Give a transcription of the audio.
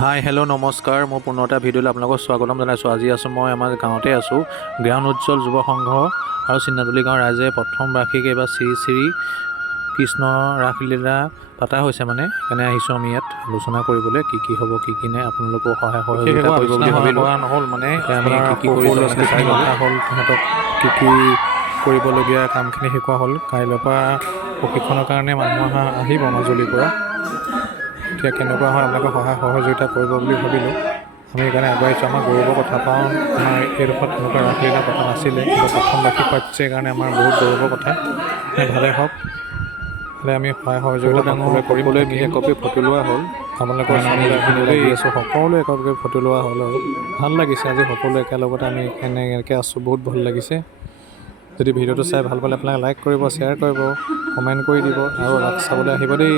Hi hello' নমস্কাৰ, মই পুনৰ এটা ভিডিঅ'লৈ আপোনালোকক স্বাগতম জনাইছোঁ। আজি আছোঁ মই আমাৰ গাঁৱতে আছোঁ। জ্ঞান উজ্জ্বল যুৱ সংঘ আৰু চিন্নাতলি গাঁৱৰ ৰাইজে প্ৰথম বাৰ্ষিক এইবাৰ শ্ৰী শ্ৰী কৃষ্ণ ৰাসলীলা পতা হৈছে, সেইকাৰণে আহিছোঁ আমি ইয়াত আলোচনা কৰিবলৈ কি কি হ'ব কি কি নাই। আপোনালোকেও সহায় সহযোগিতা কৰিব বুলি ভাবিলোঁ। নহ'ল আমি কি কি কৰিছোঁ চাই গ'লোঁ। হ'ল সিহঁতক কি কি কৰিবলগীয়া কামখিনি শিকোৱা হ'ল। কাইলৈৰ পৰা প্ৰশিক্ষণৰ কাৰণে মানুহ আহিব মাজুলীৰ পৰা। এতিয়া কেনেকুৱা হয় আপোনালোকে সহায় সহযোগিতা কৰিব বুলি ভাবিলোঁ। আমি সেইকাৰণে আগবাঢ়িছোঁ। আমাৰ গৌৰৱৰ কথা পাওঁ, আমাৰ এইডোখৰত তেনেকুৱা ৰাসলীলা পতা নাছিলে, কিন্তু প্ৰথম বাৰ্ষিক পাতিছে সেইকাৰণে আমাৰ বহুত গৌৰৱৰ কথা। ভালে হওক, হ'লে আমি সহায় সহযোগিতা সকলোৱে মিলি একপি ফটো লোৱা হ'ল। আপোনালোকৰ চাবলৈ আমি লাগি আছোঁ, সকলোৱে একপি ফটো লোৱা হ'ল আৰু ভাল লাগিছে। আজি সকলোৱে একেলগতে আমি এনেকৈ আছোঁ, বহুত ভাল লাগিছে। যদি ভিডিঅ'টো চাই ভাল পালে আপোনালোকে লাইক কৰিব, শ্বেয়াৰ কৰিব, কমেণ্ট কৰি দিব আৰু ৰাস চাবলৈ আহিব দেই।